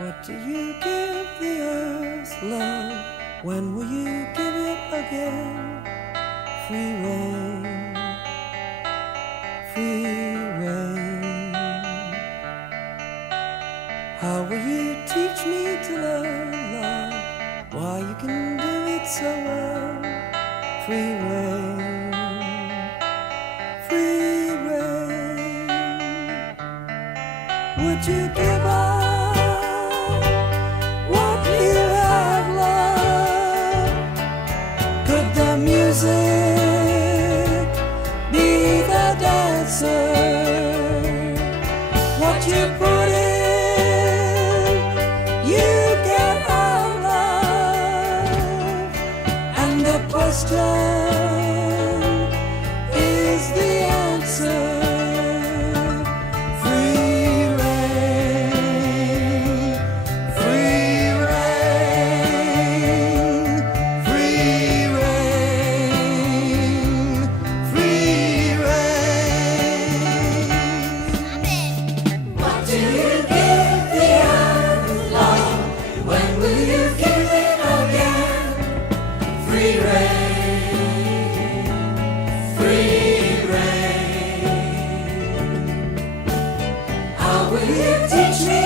What do you give the earth, love? When will you give it again? Free rein, free rein. How will you teach me to love, love? Why you can do it so well? Free rein, free rein. Would you give up what you have loved? Could the music be the dancer? What you put in, you get out love. And the question is the answer. Free rein, free rein, free rein, free rein. What do you give the earth, love? When will you give it again? Free rein, free rein. How will you teach me